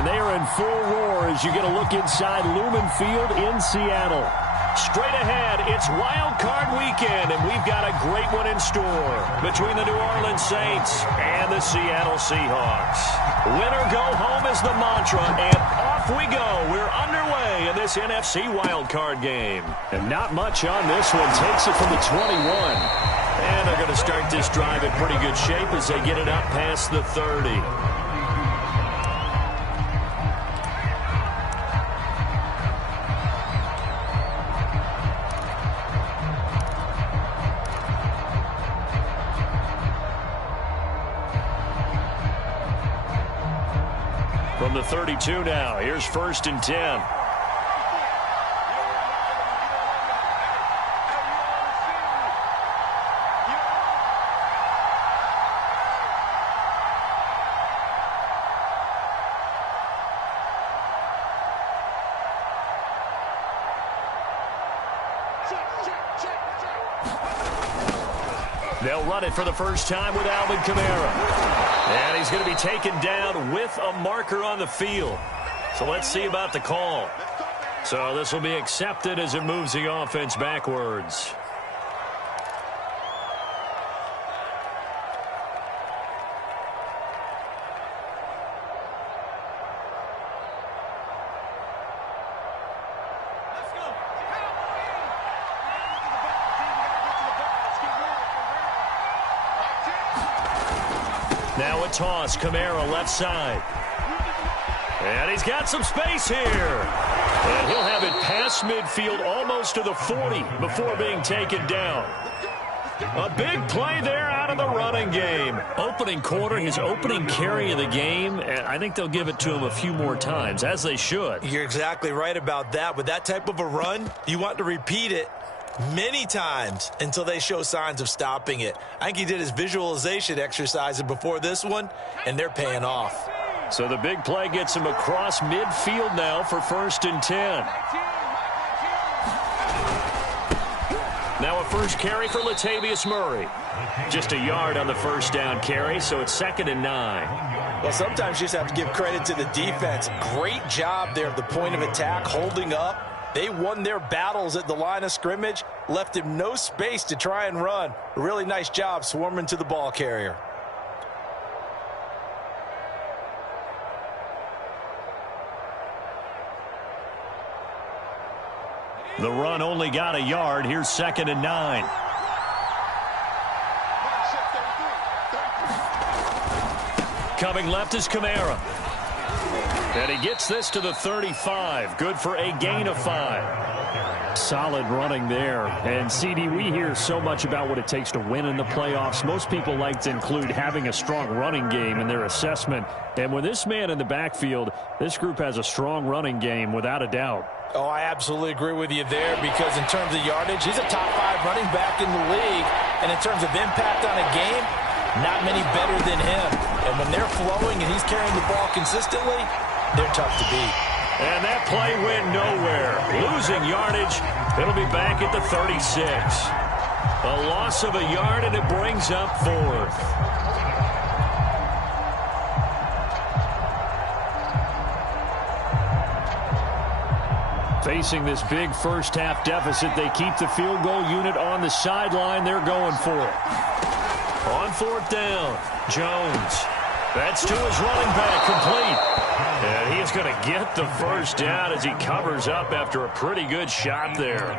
And they are in full roar as you get a look inside Lumen Field in Seattle. Straight ahead, it's Wild Card Weekend, and we've got a great one in store between the New Orleans Saints and the Seattle Seahawks. Win or go home is the mantra, and off we go. We're underway in this NFC Wild Card game. And not much on this one. Takes it from the 21. And they're going to start this drive in pretty good shape as they get it up past the 30. From the 32 now, here's 1st and 10. They'll run it for the first time with Alvin Kamara. And he's going to be taken down with a marker on the field. So let's see about the call. So this will be accepted as it moves the offense backwards. Now a toss, Kamara left side. And he's got some space here. And he'll have it past midfield almost to the 40 before being taken down. A big play there out of the running game. Opening quarter, his opening carry of the game, and I think they'll give it to him a few more times, as they should. You're exactly right about that. With that type of a run, you want to repeat it many times until they show signs of stopping it. I think he did his visualization exercise before this one, and they're paying off. So the big play gets him across midfield now for 1st and 10. Now a first carry for Latavius Murray. Just a yard on the first down carry, so it's 2nd and 9. Well, sometimes you just have to give credit to the defense. Great job there at the point of attack, holding up. They won their battles at the line of scrimmage, left him no space to try and run. A really nice job swarming to the ball carrier. The run only got a yard. Here's 2nd and 9. Coming left is Kamara. And he gets this to the 35. Good for a gain of 5. Solid running there. And, CD, we hear so much about what it takes to win in the playoffs. Most people like to include having a strong running game in their assessment. And with this man in the backfield, this group has a strong running game without a doubt. Oh, I absolutely agree with you there, because in terms of yardage, he's a top 5 running back in the league. And in terms of impact on a game, not many better than him. And when they're flowing and he's carrying the ball consistently, they're tough to beat. And that play went nowhere. Losing yardage. It'll be back at the 36. A loss of a yard, and it brings up 4th. Facing this big first-half deficit, they keep the field goal unit on the sideline. They're going for it. On 4th down, Jones. That's to his running back, complete. And he is going to get the first down as he covers up after a pretty good shot there.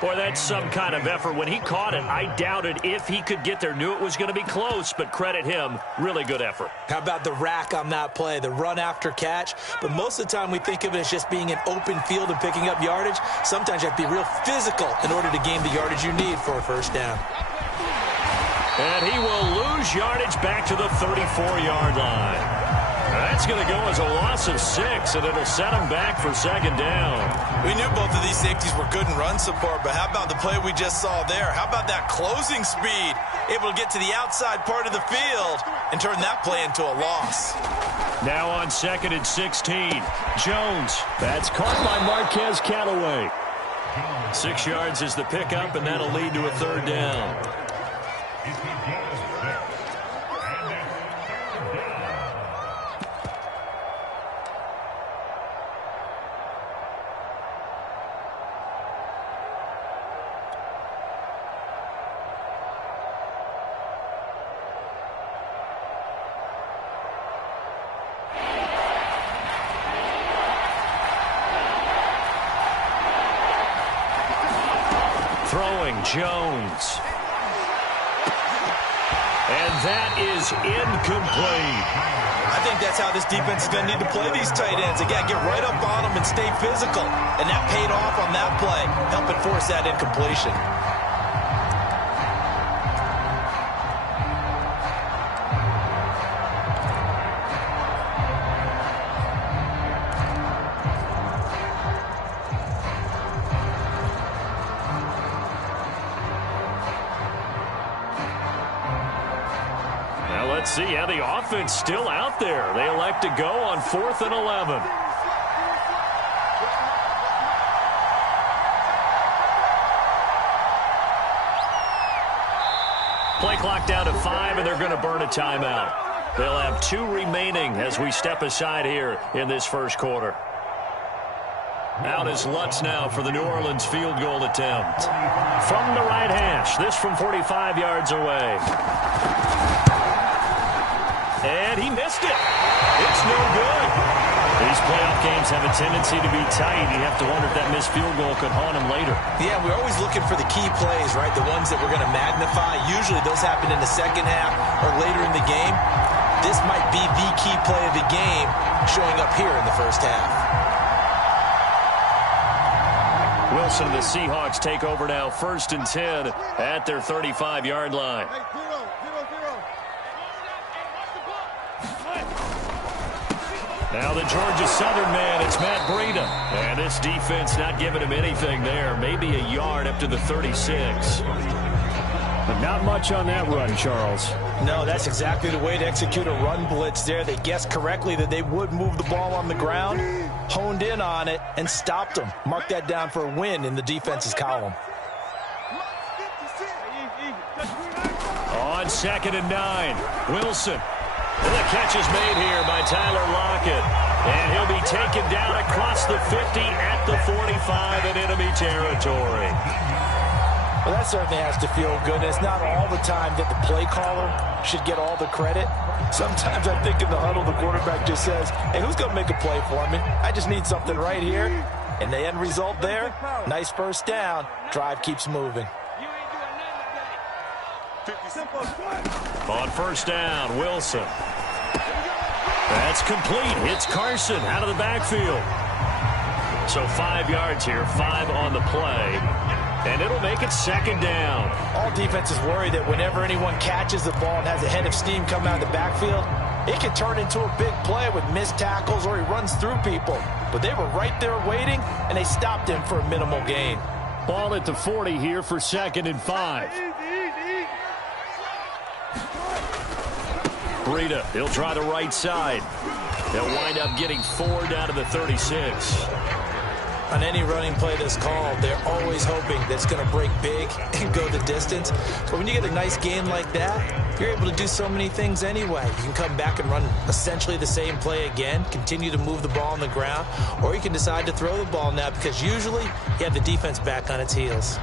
Boy, that's some kind of effort. When he caught it, I doubted if he could get there. Knew it was going to be close, but credit him. Really good effort. How about the rack on that play, the run after catch? But most of the time we think of it as just being an open field and picking up yardage. Sometimes you have to be real physical in order to gain the yardage you need for a first down. And he will lose yardage back to the 34-yard line. That's going to go as a loss of 6, and it'll set him back for 2nd down. We knew both of these safeties were good in run support, but how about the play we just saw there? How about that closing speed? Able to get to the outside part of the field and turn that play into a loss. Now on 2nd and 16, Jones. That's caught by Marquez Callaway. 6 yards is the pickup, and that'll lead to a 3rd down. Throwing Jones. And that is incomplete. I think that's how this defense is going to need to play these tight ends. Again, get right up on them and stay physical. And that paid off on that play, helping force that incompletion. Let's see how the offense still out there. They elect to go on 4th and 11. Play clock down to 5, and they're going to burn a timeout. They'll have 2 remaining as we step aside here in this first quarter. Out is Lutz now for the New Orleans field goal attempt. From the right hash, this from 45 yards away. And he missed it. It's no good. These playoff games have a tendency to be tight. You have to wonder if that missed field goal could haunt him later. Yeah, we're always looking for the key plays, right? The ones that we're going to magnify. Usually those happen in the second half or later in the game. This might be the key play of the game showing up here in the first half. Wilson and the Seahawks take over now, 1st and 10 at their 35-yard line. Now the Georgia Southern man, it's Matt Breida. And this defense not giving him anything there. Maybe a yard up to the 36. But not much on that run, Charles. No, that's exactly the way to execute a run blitz there. They guessed correctly that they would move the ball on the ground, honed in on it, and stopped them. Mark that down for a win in the defense's column. On 2nd and 9, Wilson. And the catch is made here by Tyler Lockett. And he'll be taken down across the 50 at the 45 in enemy territory. Well, that certainly has to feel good. And it's not all the time that the play caller should get all the credit. Sometimes I think in the huddle, the quarterback just says, hey, who's going to make a play for me? I just need something right here. And the end result there, nice first down. Drive keeps moving. On 1st down, Wilson. That's complete. It's Carson out of the backfield. So 5 yards here, 5 on the play. And it'll make it 2nd down. All defenses worry that whenever anyone catches the ball and has a head of steam come out of the backfield, it can turn into a big play with missed tackles or he runs through people. But they were right there waiting, and they stopped him for a minimal gain. Ball at the 40 here for 2nd and 5. Breida, he'll try the right side. They'll wind up getting 4 down to the 36. On any running play that's called, they're always hoping that it's going to break big and go the distance. But when you get a nice game like that, you're able to do so many things anyway. You can come back and run essentially the same play again, continue to move the ball on the ground, or you can decide to throw the ball now because usually you have the defense back on its heels.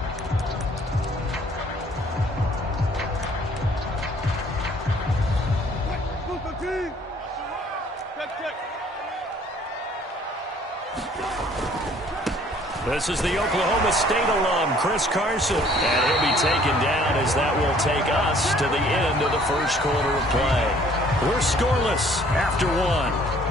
This is the Oklahoma State alum, Chris Carson. And he'll be taken down as that will take us to the end of the first quarter of play. We're scoreless after 1.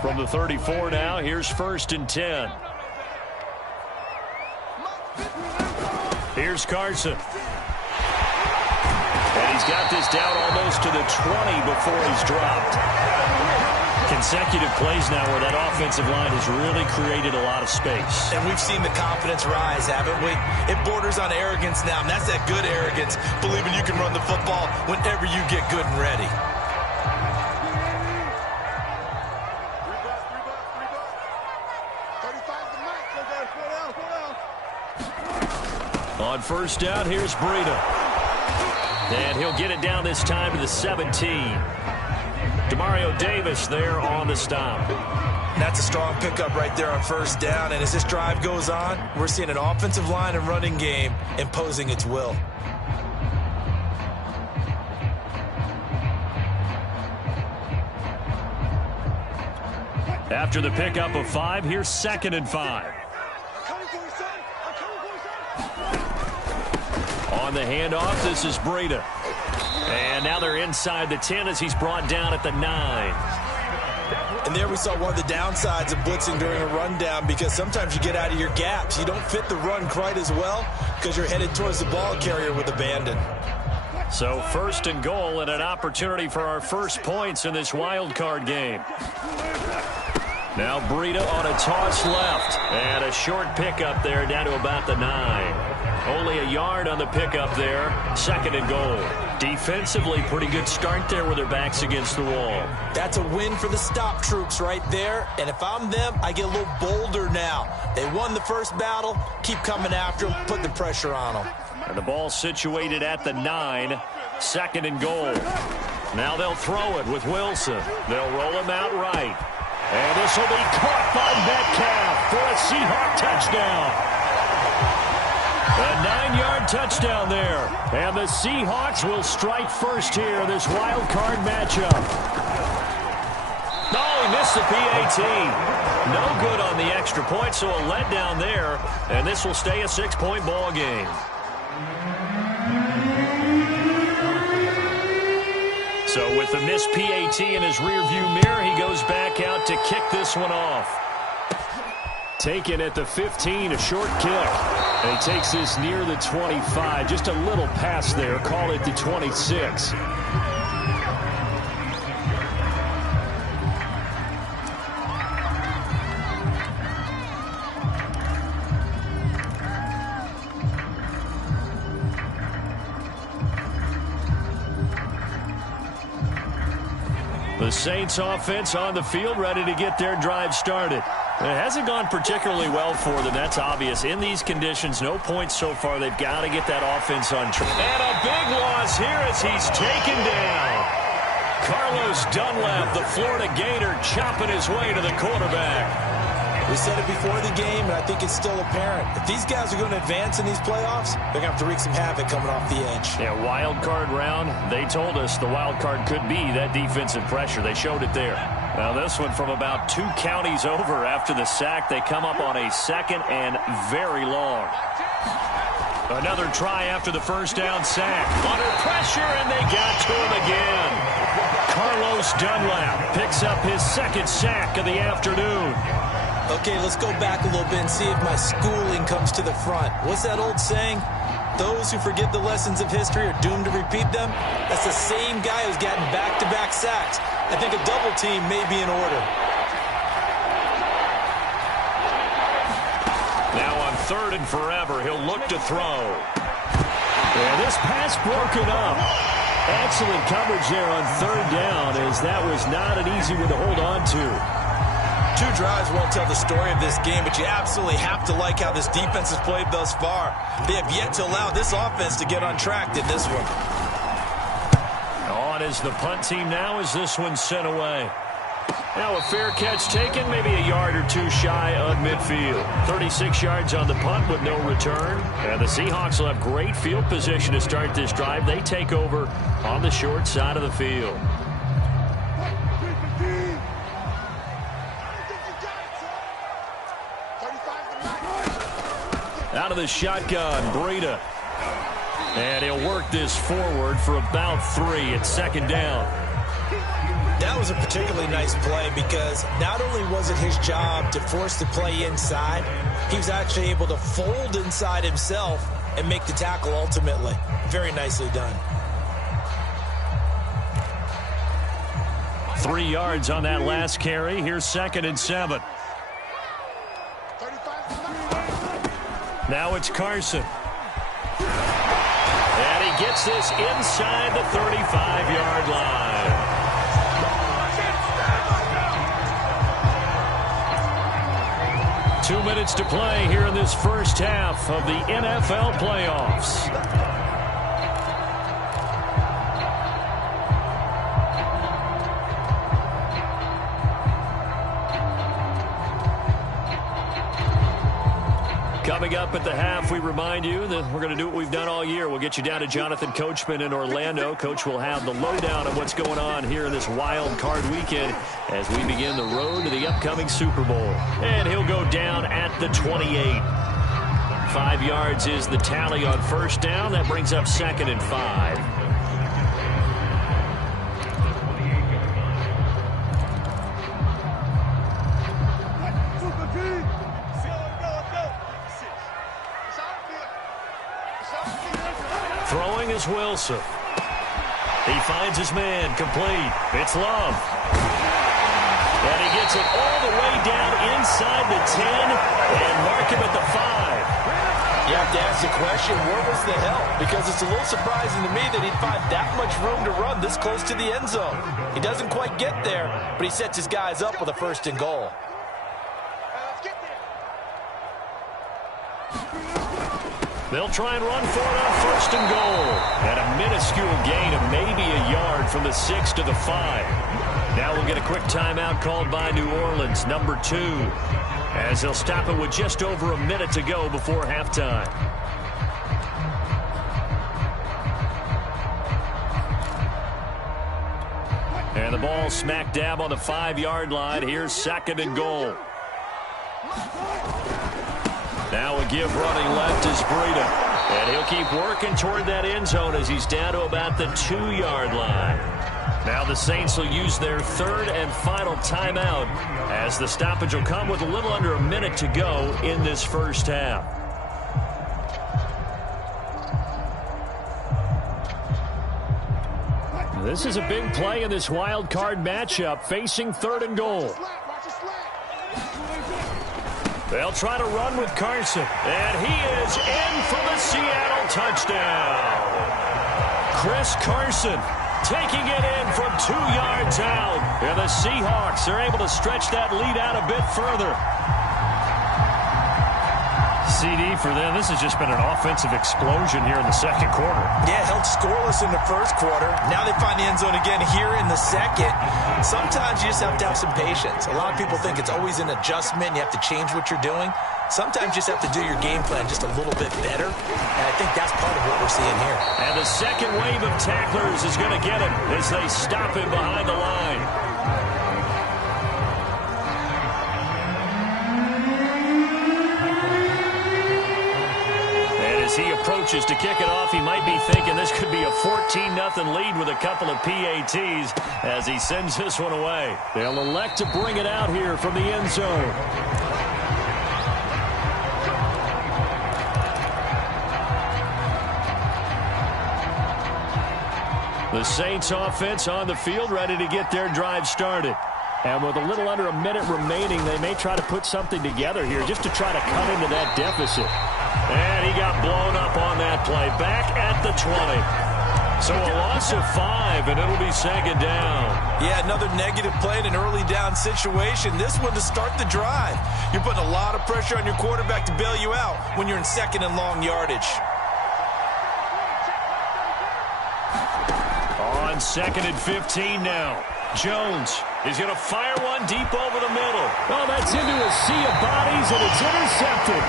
From the 34 now, here's 1st and 10. Here's Carson. And he's got this down almost to the 20 before he's dropped. Consecutive plays now where that offensive line has really created a lot of space. And we've seen the confidence rise, haven't we? It borders on arrogance now, and that's that good arrogance, believing you can run the football whenever you get good and ready. On 1st down, here's Breida. And he'll get it down this time to the 17. Demario Davis there on the stop. That's a strong pickup right there on first down. And as this drive goes on, we're seeing an offensive line and running game imposing its will. After the pickup of 5, here's 2nd and 5. On the handoff, this is Breida. And now they're inside the 10 as he's brought down at the 9. And there we saw one of the downsides of blitzing during a rundown, because sometimes you get out of your gaps. You don't fit the run quite as well because you're headed towards the ball carrier with abandon. So 1st and goal and an opportunity for our first points in this wild card game. Now Breida on a toss left. And a short pickup there down to about the 9. Only a yard on the pickup there. 2nd and goal. Defensively, pretty good start there with their backs against the wall. That's a win for the stop troops right there. And if I'm them, I get a little bolder now. They won the first battle. Keep coming after them. Put the pressure on them. And the ball situated at the 9. 2nd and goal. Now they'll throw it with Wilson. They'll roll him out right. And this will be caught by Metcalf for a Seahawk touchdown. A 9-yard touchdown there. And the Seahawks will strike first here in this wild card matchup. Oh, he missed the PAT. No good on the extra point, so a letdown there. And this will stay a 6-point ball game. So with the missed PAT in his rearview mirror, he goes back out to kick this one off. Taken at the 15, a short kick. And he takes this near the 25. Just a little pass there. Call it the 26. The Saints offense on the field, ready to get their drive started. It hasn't gone particularly well for them. That's obvious. In these conditions, no points so far. They've got to get that offense on track. And a big loss here as he's taken down. Carlos Dunlap, the Florida Gator, chopping his way to the quarterback. We said it before the game, and I think it's still apparent. If these guys are going to advance in these playoffs, they're going to have to wreak some havoc coming off the edge. Yeah, wild card round. They told us the wild card could be that defensive pressure. They showed it there. Now this one from about 2 counties over after the sack. They come up on a 2nd and very long. Another try after the first down sack. Under pressure, and they got to him again. Carlos Dunlap picks up his 2nd sack of the afternoon. Okay, let's go back a little bit and see if my schooling comes to the front. What's that old saying? Those who forget the lessons of history are doomed to repeat them. That's the same guy who's gotten back-to-back sacks. I think a double team may be in order. Now on 3rd and forever, he'll look to throw. And this pass broken up. Excellent coverage there on 3rd down, as that was not an easy one to hold on to. 2 drives won't tell the story of this game, but you absolutely have to like how this defense has played thus far. They have yet to allow this offense to get on track in this one. On is the punt team now as this one's sent away. Now a fair catch taken, maybe a yard or 2 shy of midfield. 36 yards on the punt with no return. And the Seahawks will have great field position to start this drive. They take over on the short side of the field. Out of the shotgun, Breida. And he'll work this forward for about 3 at 2nd down. That was a particularly nice play because not only was it his job to force the play inside, he was actually able to fold inside himself and make the tackle ultimately. Very nicely done. 3 yards on that last carry. Here's 2nd and 7. Now it's Carson. And he gets this inside the 35-yard line. Two minutes to play here in this first half of the NFL playoffs. Coming up at the half, we remind you that we're going to do what we've done all year. We'll get you down to Jonathan Coachman in Orlando. Coach will have the lowdown of what's going on here in this wild card weekend as we begin the road to the upcoming Super Bowl. And he'll go down at the 28. 5 yards is the tally on first down. That brings up 2nd and 5. Throwing is Wilson. He finds his man, complete. It's Love. And he gets it all the way down inside the 10 and mark him at the 5. You have to ask the question, where was the help? Because it's a little surprising to me that he'd find that much room to run this close to the end zone. He doesn't quite get there, but he sets his guys up with a 1st and goal. They'll try and run for it on 1st and goal. And a minuscule gain of maybe a yard from the 6 to the 5. Now we'll get a quick timeout called by New Orleans, number 2, as they'll stop it with just over a minute to go before halftime. And the ball smack dab on the 5-yard line. Here's 2nd and goal. Now a give running left is Breida. And he'll keep working toward that end zone as he's down to about the 2-yard line. Now the Saints will use their 3rd and final timeout as the stoppage will come with a little under a minute to go in this first half. This is a big play in this wild card matchup, facing 3rd and goal. They'll try to run with Carson, and he is in for the Seattle touchdown. Chris Carson taking it in from 2 yards out, and the Seahawks are able to stretch that lead out a bit further. CD for them, this has just been an offensive explosion here in the 2nd quarter. Yeah, held scoreless in the 1st quarter. Now they find the end zone again here in the 2nd. Sometimes you just have to have some patience. A lot of people think it's always an adjustment. You have to change what you're doing. Sometimes you just have to do your game plan just a little bit better. And I think that's part of what we're seeing here. And the 2nd wave of tacklers is going to get him as they stop him behind the line. As he approaches to kick it off, he might be thinking this could be a 14-0 lead with a couple of PATs as he sends this one away. They'll elect to bring it out here from the end zone. The Saints offense on the field, ready to get their drive started. And with a little under a minute remaining, they may try to put something together here just to try to cut into that deficit. And he got blown up on that play. Back at the 20. So a loss of 5, and it'll be 2nd down. Yeah, another negative play in an early down situation. This one to start the drive. You're putting a lot of pressure on your quarterback to bail you out when you're in 2nd and long yardage. On 2nd and 15 now. Jones is going to fire one deep over the middle. Oh, that's into a sea of bodies, and it's intercepted.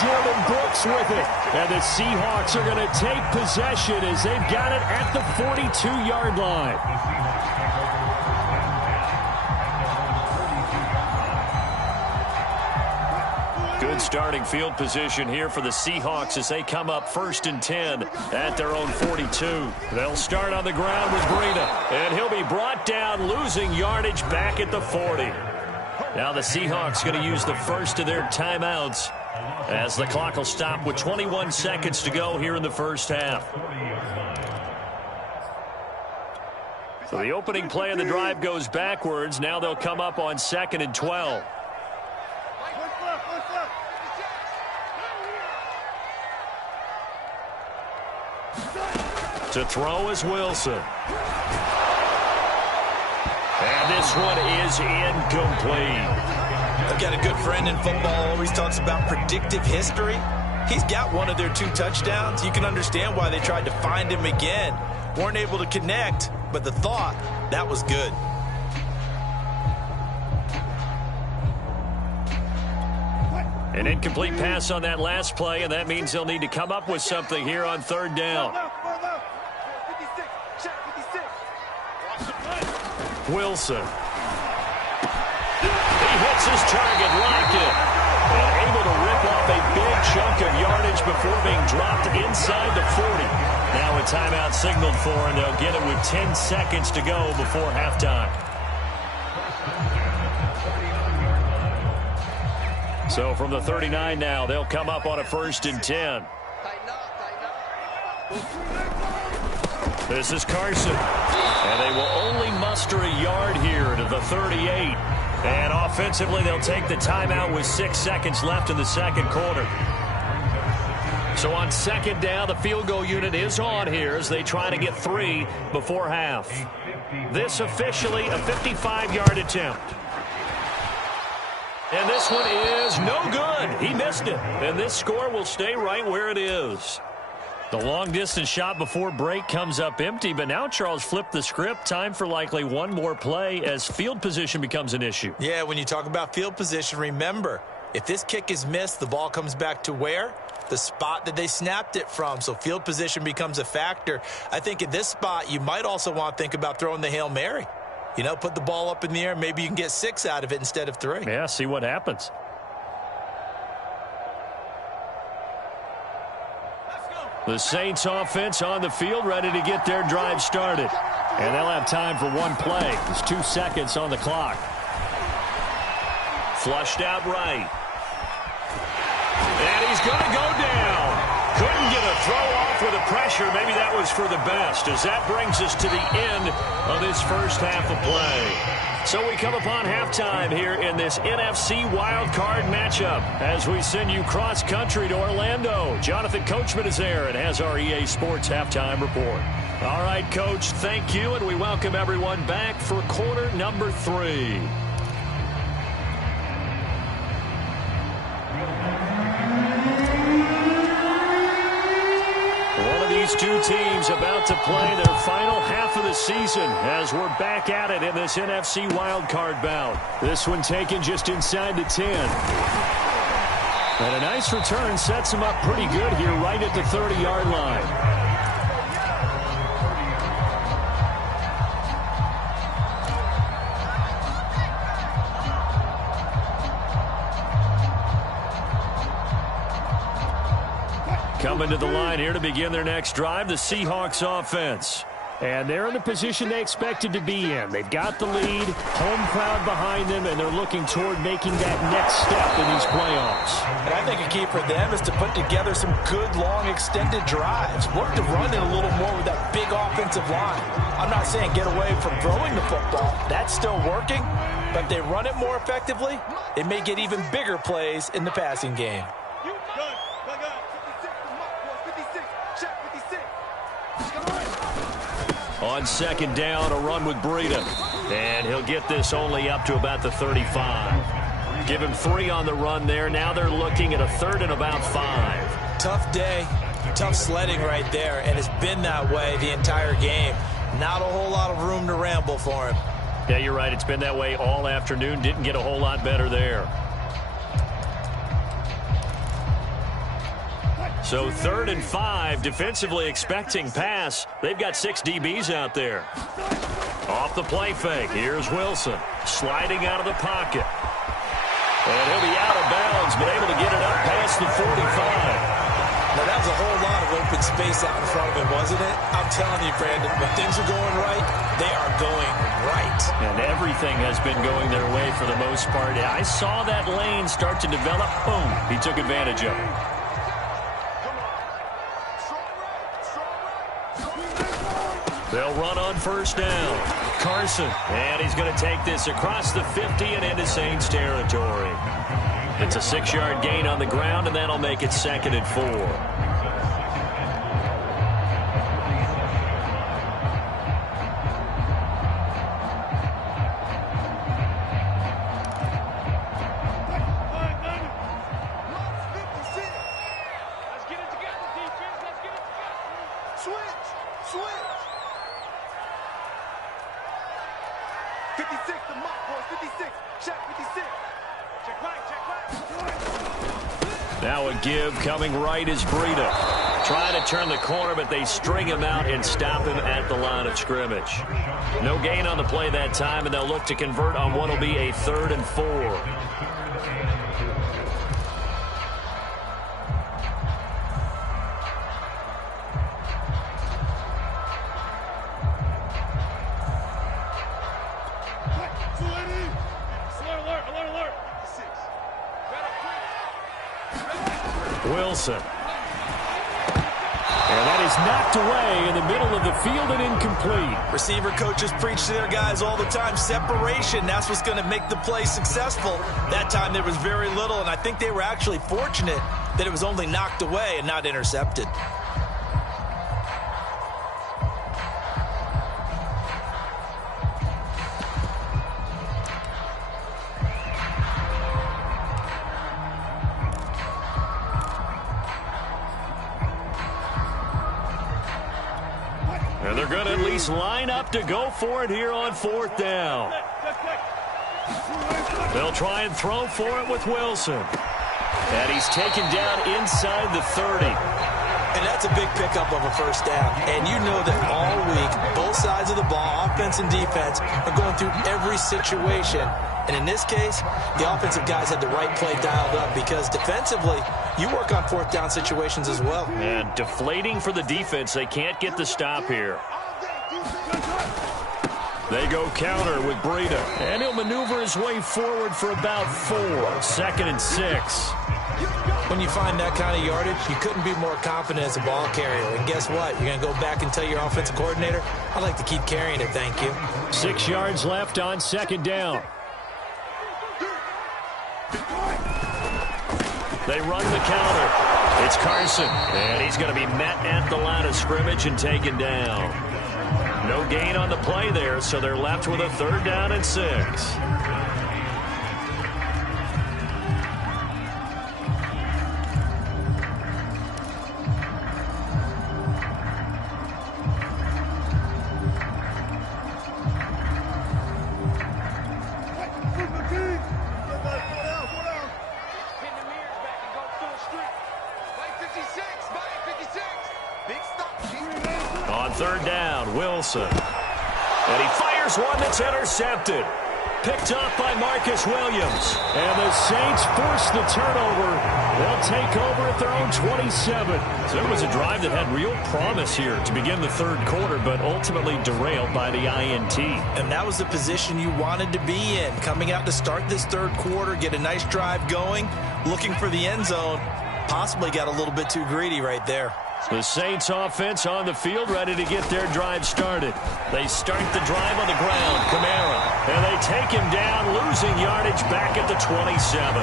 Jordan Brooks with it. And the Seahawks are going to take possession as they've got it at the 42-yard line. Good starting field position here for the Seahawks as they come up 1st and 10 at their own 42. They'll start on the ground with Breida, and he'll be brought down, losing yardage back at the 40. Now the Seahawks going to use the first of their timeouts as the clock will stop with 21 seconds to go here in the first half. So the opening play of the drive goes backwards. Now they'll come up on 2nd and 12. To throw is Wilson. And this one is incomplete. I've got a good friend in football, always talks about predictive history. He's got one of their 2 touchdowns. You can understand why they tried to find him again. Weren't able to connect, but the thought, that was good. An incomplete pass on that last play, and that means they'll need to come up with something here on third down. Wilson. He hits his target, Lockett. And able to rip off a big chunk of yardage before being dropped inside the 40. Now a timeout signaled for, and they'll get it with 10 seconds to go before halftime. So from the 39 now, they'll come up on a 1st and 10. This is Carson. And they will only muster a yard here to the 38. And offensively, they'll take the timeout with 6 seconds left in the second quarter. So on second down, the field goal unit is on here as they try to get 3 before half. This officially a 55-yard attempt. And this one is no good. He missed it. And this score will stay right where it is. The long-distance shot before break comes up empty, but now Charles flipped the script. Time for likely one more play as field position becomes an issue. Yeah, when you talk about field position, remember, if this kick is missed, the ball comes back to where? The spot that they snapped it from. So field position becomes a factor. I think at this spot, you might also want to think about throwing the Hail Mary. You know, put the ball up in the air. Maybe you can get 6 out of it instead of 3. Yeah, see what happens. The Saints offense on the field, ready to get their drive started. And they'll have time for one play. There's 2 seconds on the clock. Flushed out right. And he's going to go down. Couldn't get a throw off with the pressure. Maybe that was for the best, as that brings us to the end of this first half of play. So we come upon halftime here in this NFC wildcard matchup as we send you cross-country to Orlando. Jonathan Coachman is there and has our EA Sports halftime report. All right, Coach, thank you, and we welcome everyone back for quarter number 3. These two teams about to play their final half of the season as we're back at it in this NFC wildcard bout. This one taken just inside the 10. And a nice return sets them up pretty good here right at the 30-yard line. Coming to the line here to begin their next drive, the Seahawks offense. And they're in the position they expected to be in. They've got the lead, home crowd behind them, and they're looking toward making that next step in these playoffs. And I think a key for them is to put together some good, long, extended drives. Work the run in a little more with that big offensive line. I'm not saying get away from throwing the football. That's still working. But if they run it more effectively, they may get even bigger plays in the passing game. On second down, a run with Breida. And he'll get this only up to about the 35. Give him 3 on the run there. Now they're looking at a 3rd and about 5. Tough day, tough sledding right there, and it's been that way the entire game. Not a whole lot of room to ramble for him. Yeah, you're right. It's been that way all afternoon. Didn't get a whole lot better there. So 3rd and 5, defensively expecting pass. They've got 6 DBs out there. Off the play fake, here's Wilson. Sliding out of the pocket. And he'll be out of bounds, but able to get it up past the 45. Now, that was a whole lot of open space out in front of him, wasn't it? I'm telling you, Brandon, when things are going right, they are going right. And everything has been going their way for the most part. I saw that lane start to develop. Boom, he took advantage of it. They'll run on first down. Carson, and he's going to take this across the 50 and into Saints territory. It's a 6-yard gain on the ground, and that'll make it 2nd and 4. Now a give coming right is Breida. Trying to turn the corner, but they string him out and stop him at the line of scrimmage. No gain on the play that time, and they'll look to convert on what will be a 3rd and 4. Wilson. And that is knocked away in the middle of the field and incomplete. Receiver coaches preach to their guys all the time. Separation, that's what's going to make the play successful. That time there was very little, and I think they were actually fortunate that it was only knocked away and not intercepted. And they're going to at least line up to go for it here on 4th down. They'll try and throw for it with Wilson. And he's taken down inside the 30. And that's a big pickup of a 1st down. And you know that all week, both sides of the ball, offense and defense, are going through every situation. And in this case, the offensive guys had the right play dialed up because defensively, you work on 4th down situations as well. And deflating for the defense. They can't get the stop here. They go counter with Breida. And he'll maneuver his way forward for about 4. 2nd and 6. When you find that kind of yardage, you couldn't be more confident as a ball carrier. And guess what? You're going to go back and tell your offensive coordinator, I'd like to keep carrying it, thank you. 6 yards left on 2nd down. They run the counter. It's Carson. And he's going to be met at the line of scrimmage and taken down. No gain on the play there, so they're left with a 3rd down and 6. On 3rd down, Wilson. And he fires one that's intercepted. Picked off by Marcus Williams. And the Saints force the turnover. They'll take over at their own 27. So it was a drive that had real promise here to begin the 3rd quarter, but ultimately derailed by the INT. And that was the position you wanted to be in. Coming out to start this 3rd quarter, get a nice drive going, looking for the end zone. Possibly got a little bit too greedy right there. The Saints offense on the field, ready to get their drive started. They start the drive on the ground. Kamara. And they take him down, losing yardage back at the 27.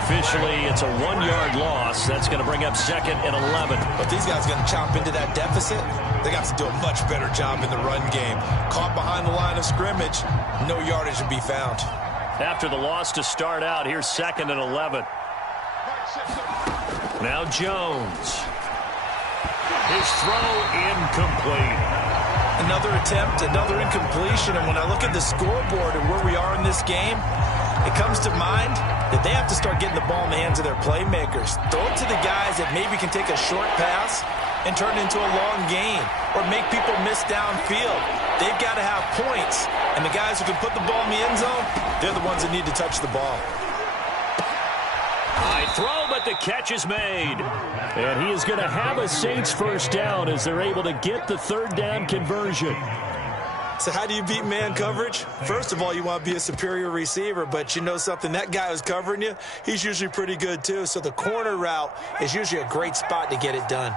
Officially, it's a 1-yard loss. That's going to bring up 2nd and 11. But these guys are going to chomp into that deficit. They got to do a much better job in the run game. Caught behind the line of scrimmage, no yardage to be found. After the loss to start out, here's 2nd and 11. Now Jones. His throw incomplete. Another attempt, another incompletion. And when I look at the scoreboard and where we are in this game, it comes to mind that they have to start getting the ball in the hands of their playmakers. Throw it to the guys that maybe can take a short pass and turn it into a long gain or make people miss downfield. They've got to have points. And the guys who can put the ball in the end zone, they're the ones that need to touch the ball. High throw, but the catch is made. And he is going to have a Saints 1st down as they're able to get the 3rd down conversion. So how do you beat man coverage? First of all, you want to be a superior receiver, but you know something, that guy who's covering you, he's usually pretty good too. So the corner route is usually a great spot to get it done.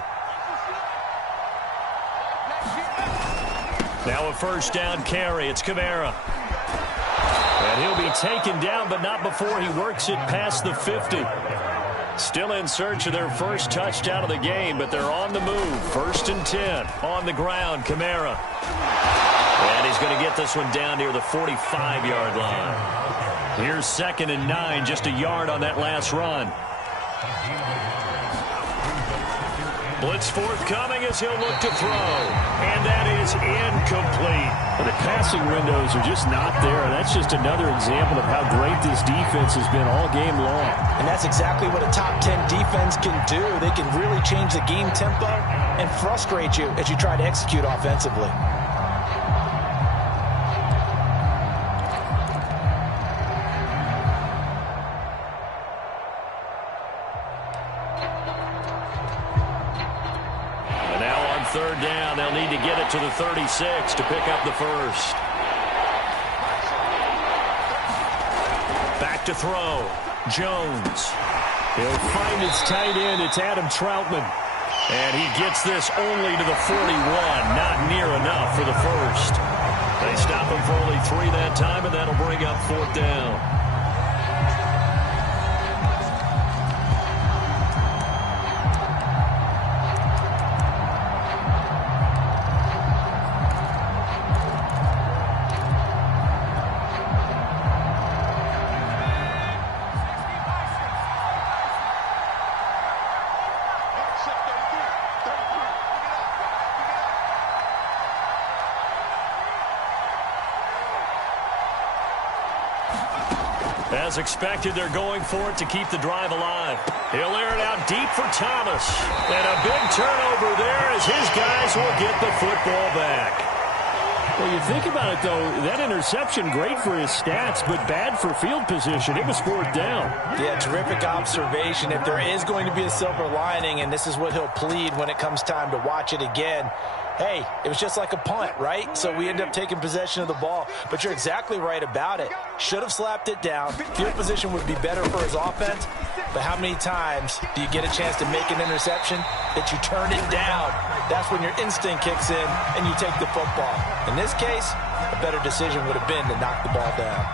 Now a 1st down carry. It's Kamara. And he'll be taken down, but not before he works it past the 50. Still in search of their 1st touchdown of the game, but they're on the move. 1st and 10 on the ground, Kamara. And he's going to get this one down near the 45-yard line. Here's 2nd and 9, just a yard on that last run. Blitz forthcoming as he'll look to throw. And that is incomplete. But the passing windows are just not there. That's just another example of how great this defense has been all game long. And that's exactly what a top 10 defense can do. They can really change the game tempo and frustrate you as you try to execute offensively. Third down, they'll need to get it to the 36 to pick up the first. Back to throw. Jones. He'll find his tight end. It's Adam Troutman. And he gets this only to the 41. Not near enough for the first. They stop him for only 3 that time, and that'll bring up 4th down. As expected, they're going for it to keep the drive alive. He'll air it out deep for Thomas. And a big turnover there as his guys will get the football back. Well, you think about it, though, that interception, great for his stats, but bad for field position. It was 4th down. Yeah, terrific observation. If there is going to be a silver lining, and this is what he'll plead when it comes time to watch it again, hey, it was just like a punt, right? So we end up taking possession of the ball. But you're exactly right about it. Should have slapped it down. Field position would be better for his offense. But how many times do you get a chance to make an interception that you turn it down? That's when your instinct kicks in and you take the football. In this case, a better decision would have been to knock the ball down.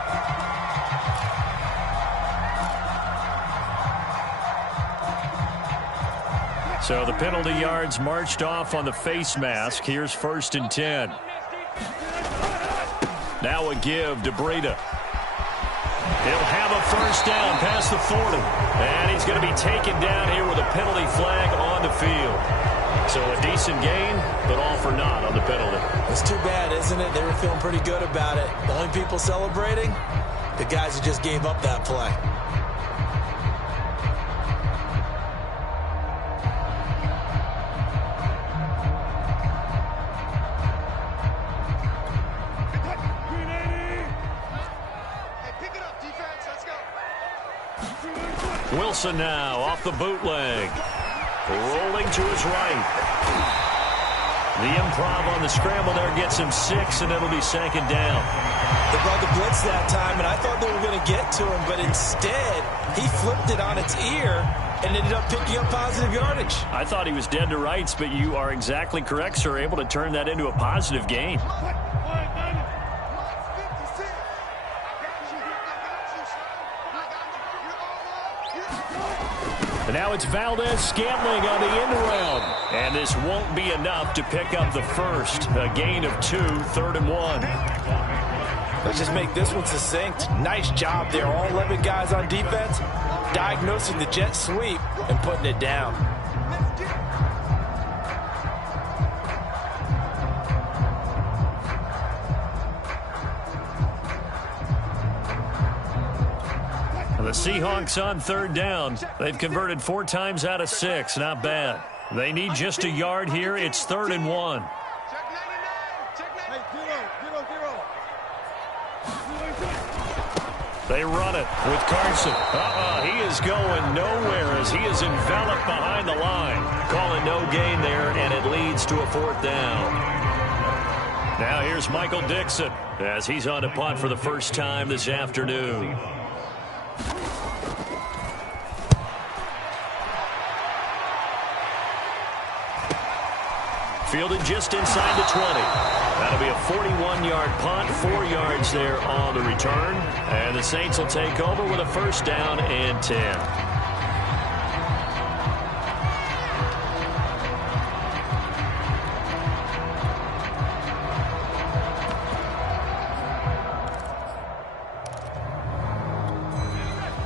So the penalty yards marched off on the face mask. Here's 1st and 10. Now a give to Breida. He'll have a first down past the 40. And he's going to be taken down here with a penalty flag on the field. So a decent gain, but all for naught on the penalty. It's too bad, isn't it? They were feeling pretty good about it. The only people celebrating, the guys who just gave up that play. Wilson now off the bootleg. Rolling to his right. The improv on the scramble there gets him 6, and it'll be 2nd down. They brought the blitz that time, and I thought they were going to get to him, but instead, he flipped it on its ear and ended up picking up positive yardage. I thought he was dead to rights, but you are exactly correct, sir. Able to turn that into a positive gain. And now it's Valdez-Scantling on the end around. And this won't be enough to pick up the first. A gain of 2, 3rd and 1. Let's just make this one succinct. Nice job there. All 11 guys on defense diagnosing the jet sweep and putting it down. The Seahawks on 3rd down. They've converted 4 times out of 6. Not bad. They need just a yard here. It's 3rd and 1. They run it with Carson. He is going nowhere as he is enveloped behind the line. Calling no gain there, and it leads to a 4th down. Now here's Michael Dixon as he's on to punt for the first time this afternoon. Fielded just inside the 20. That'll be a 41-yard punt, 4 yards there on the return. And the Saints will take over with a 1st down and 10.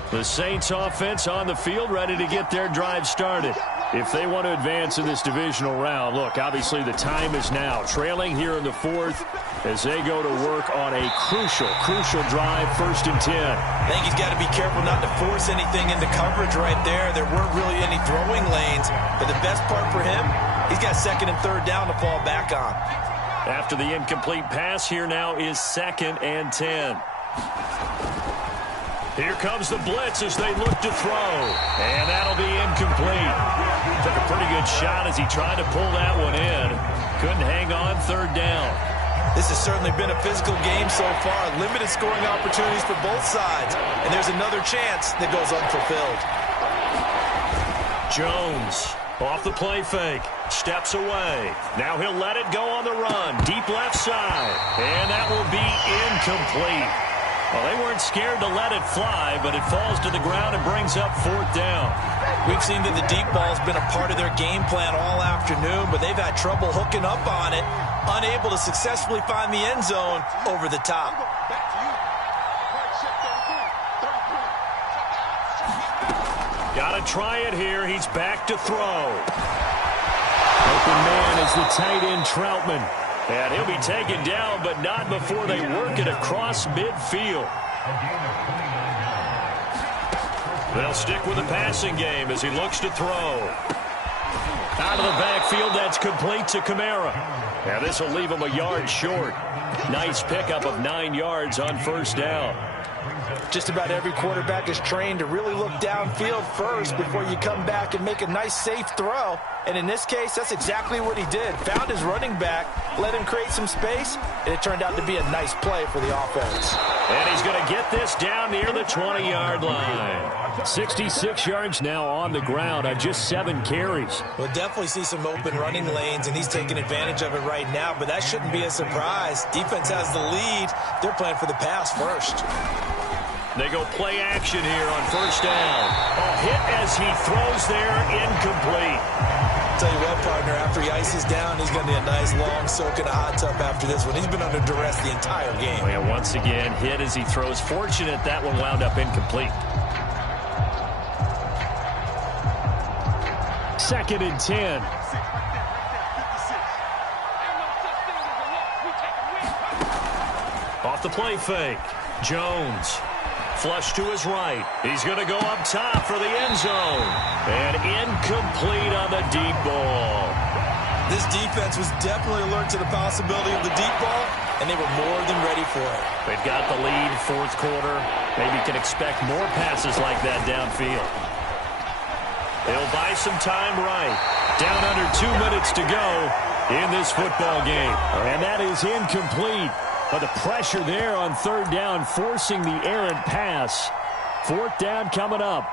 The Saints offense on the field, ready to get their drive started. if they want to advance in this divisional round. Look, obviously the time is now. Trailing here in the fourth as they go to work on a crucial drive, 1st and 10. I think he's got to be careful not to force anything into coverage right there. There weren't really any throwing lanes, but the best part for him, he's got 2nd and 3rd down to fall back on. After the incomplete pass, here now is 2nd and 10. Here comes the blitz as they look to throw. And that'll be incomplete. Took a pretty good shot as he tried to pull that one in. Couldn't hang on, 3rd down. This has certainly been a physical game so far. Limited scoring opportunities for both sides. And there's another chance that goes unfulfilled. Jones off the play fake. Steps away. Now he'll let it go on the run. Deep left side. And that will be incomplete. Well, they weren't scared to let it fly, but it falls to the ground and brings up 4th down. We've seen that the deep ball has been a part of their game plan all afternoon, but they've had trouble hooking up on it, unable to successfully find the end zone over the top. Got to try it here. He's back to throw. Open man is the tight end, Troutman. And he'll be taken down, but not before they work it across midfield. They'll stick with the passing game as he looks to throw. Out of the backfield, that's complete to Kamara. Now this will leave him a yard short. Nice pickup of 9 yards on 1st down. Just about every quarterback is trained to really look downfield first before you come back and make a nice, safe throw. And in this case, that's exactly what he did. Found his running back, let him create some space, and it turned out to be a nice play for the offense. And he's going to get this down near the 20-yard line. 66 yards now on the ground on just 7 carries. We'll definitely see some open running lanes, and he's taking advantage of it right now, but that shouldn't be a surprise. Defense has the lead. They're playing for the pass first. They go play action here on 1st down. A hit as he throws there, incomplete. Tell you what, partner, after he ices down, he's going to need a nice long soak in a hot tub after this one. He's been under duress the entire game. And once again, hit as he throws. Fortunate that one wound up incomplete. 2nd and 10. Off the play fake. Jones. Flush to his right. He's going to go up top for the end zone. And incomplete on the deep ball. This defense was definitely alert to the possibility of the deep ball, and they were more than ready for it. They've got the lead, 4th quarter. Maybe can expect more passes like that downfield. They'll buy some time right. Down under 2 minutes to go in this football game. And that is incomplete. But the pressure there on 3rd down, forcing the errant pass. 4th down coming up.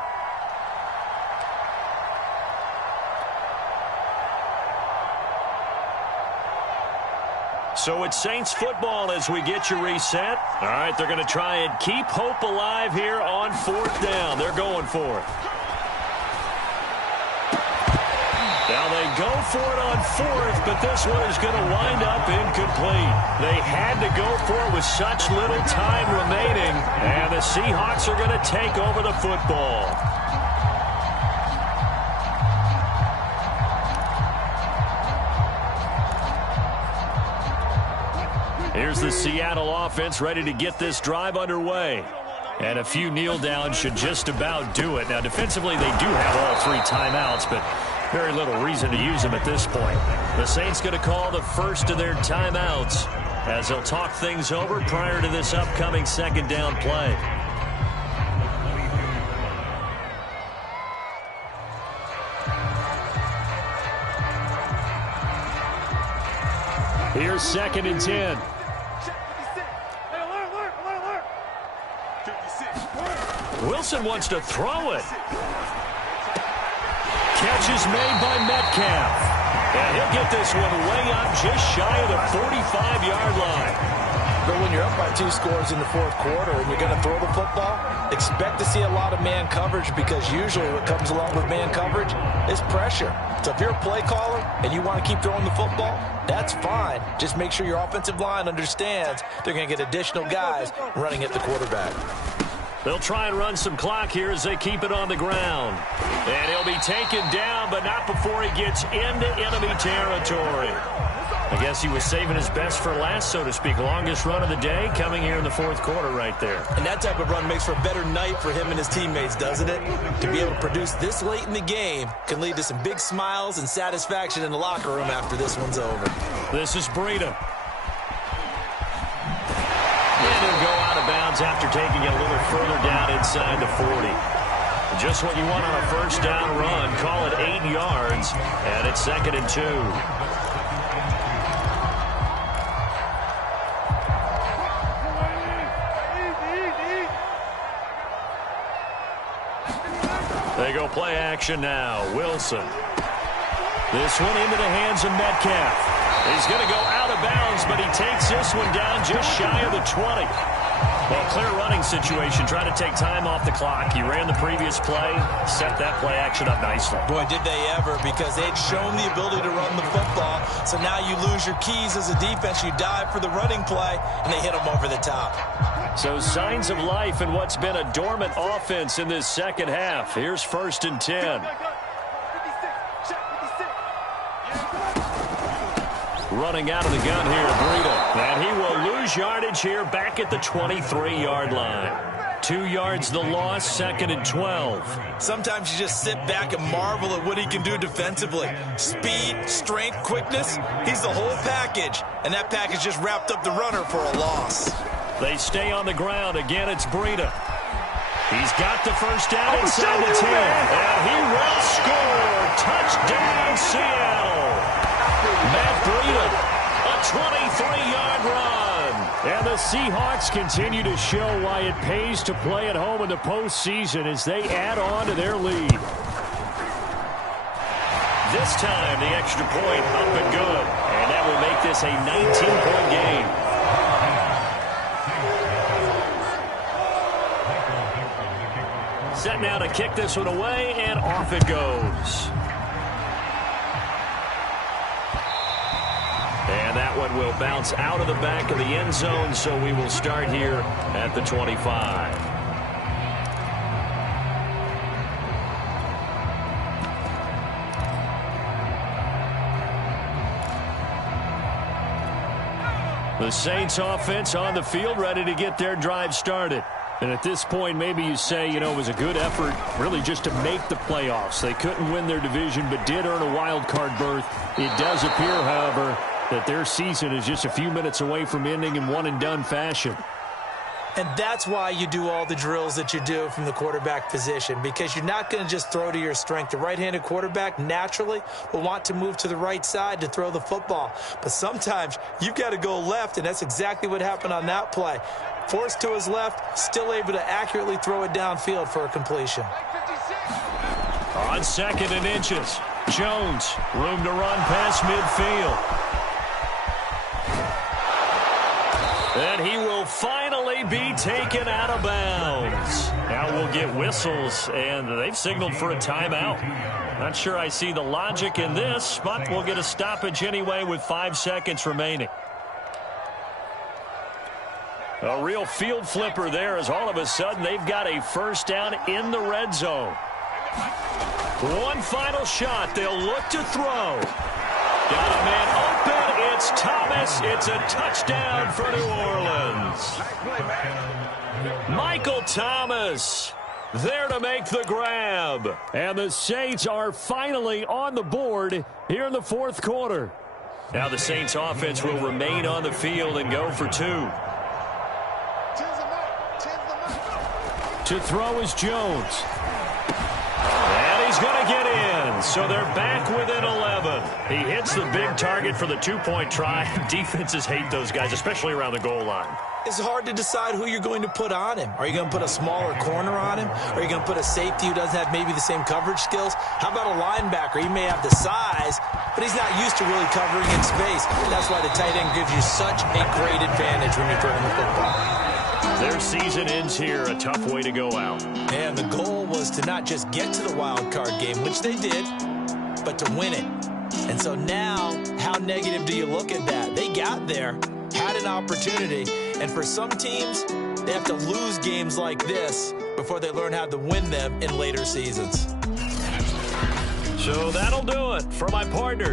So it's Saints football as we get you reset. All right, they're going to try and keep hope alive here on 4th down. They're going for it. Now they go for it on 4th, but this one is going to wind up incomplete. They had to go for it with such little time remaining, and the Seahawks are going to take over the football. Here's the Seattle offense ready to get this drive underway. And a few kneel downs should just about do it. Now, defensively, they do have all 3 timeouts, but very little reason to use them at this point. The Saints going to call the first of their timeouts as they'll talk things over prior to this upcoming 2nd down play. Here's 2nd and 10. Wilson wants to throw it. Catch is made by Metcalf. And he'll get this one way up just shy of the 45-yard line. But when you're up by 2 scores in the 4th quarter and you're going to throw the football, expect to see a lot of man coverage, because usually what comes along with man coverage is pressure. So if you're a play caller and you want to keep throwing the football, that's fine. Just make sure your offensive line understands they're going to get additional guys running at the quarterback. They'll try and run some clock here as they keep it on the ground. And he'll be taken down, but not before he gets into enemy territory. I guess he was saving his best for last, so to speak. Longest run of the day coming here in the fourth quarter right there. And that type of run makes for a better night for him and his teammates, doesn't it? To be able to produce this late in the game can lead to some big smiles and satisfaction in the locker room after this one's over. This is Breida. And he'll go out of bounds after taking it a little further down inside the 40. Just what you want on a first down run. Call it 8 yards, and it's 2nd and 2. They go play action now. Wilson. This one into the hands of Metcalf. He's going to go out of bounds, but he takes this one down just shy of the 20. Well, clear running situation. Trying to take time off the clock. He ran the previous play, set that play action up nicely. Boy, did they ever, because they'd shown the ability to run the football. So now you lose your keys as a defense. You dive for the running play, and they hit them over the top. So signs of life in what's been a dormant offense in this second half. Here's 1st and 10. Running out of the gun here, Breida. And he will lose yardage here back at the 23-yard line. 2 yards the loss, 2nd and 12. Sometimes you just sit back and marvel at what he can do defensively. Speed, strength, quickness, he's the whole package. And that package just wrapped up the runner for a loss. They stay on the ground. Again, it's Breida. He's got the first down inside the 10. And he will score. Touchdown, Seattle. Matt Breida, a 23-yard run. And the Seahawks continue to show why it pays to play at home in the postseason as they add on to their lead. This time, the extra point up and good. And that will make this a 19-point game. Set now to kick this one away, and off it goes. And that one will bounce out of the back of the end zone, so we will start here at the 25. The Saints offense on the field, ready to get their drive started. And at this point, maybe you say, you know, it was a good effort really just to make the playoffs. They couldn't win their division, but did earn a wild card berth. It does appear, however, that their season is just a few minutes away from ending in one-and-done fashion. And that's why you do all the drills that you do from the quarterback position, because you're not going to just throw to your strength. The right-handed quarterback naturally will want to move to the right side to throw the football. But sometimes you've got to go left, and that's exactly what happened on that play. Forced to his left, still able to accurately throw it downfield for a completion. On 2nd and inches, Jones, room to run past midfield. And he will finally be taken out of bounds. Now we'll get whistles, and they've signaled for a timeout. Not sure I see the logic in this, but we'll get a stoppage anyway with 5 seconds remaining. A real field flipper there as all of a sudden they've got a first down in the red zone. One final shot. They'll look to throw. Got a man open. It's Thomas. It's a touchdown for New Orleans. Michael Thomas there to make the grab. And the Saints are finally on the board here in the fourth quarter. Now the Saints offense will remain on the field and go for 2. To throw is Jones. And he's going to get in. So they're back within 11. He hits the big target for the 2-point try. Defenses hate those guys, especially around the goal line. It's hard to decide who you're going to put on him. Are you going to put a smaller corner on him? Are you going to put a safety who doesn't have maybe the same coverage skills? How about a linebacker? He may have the size, but he's not used to really covering in space. That's why the tight end gives you such a great advantage when you're throwing the football. Their season ends here, a tough way to go out. And the goal was to not just get to the wild card game, which they did, but to win it. And so now, how negative do you look at that? They got there, had an opportunity, and for some teams, They have to lose games like this before they learn how to win them in later seasons. So that'll do it for my partner,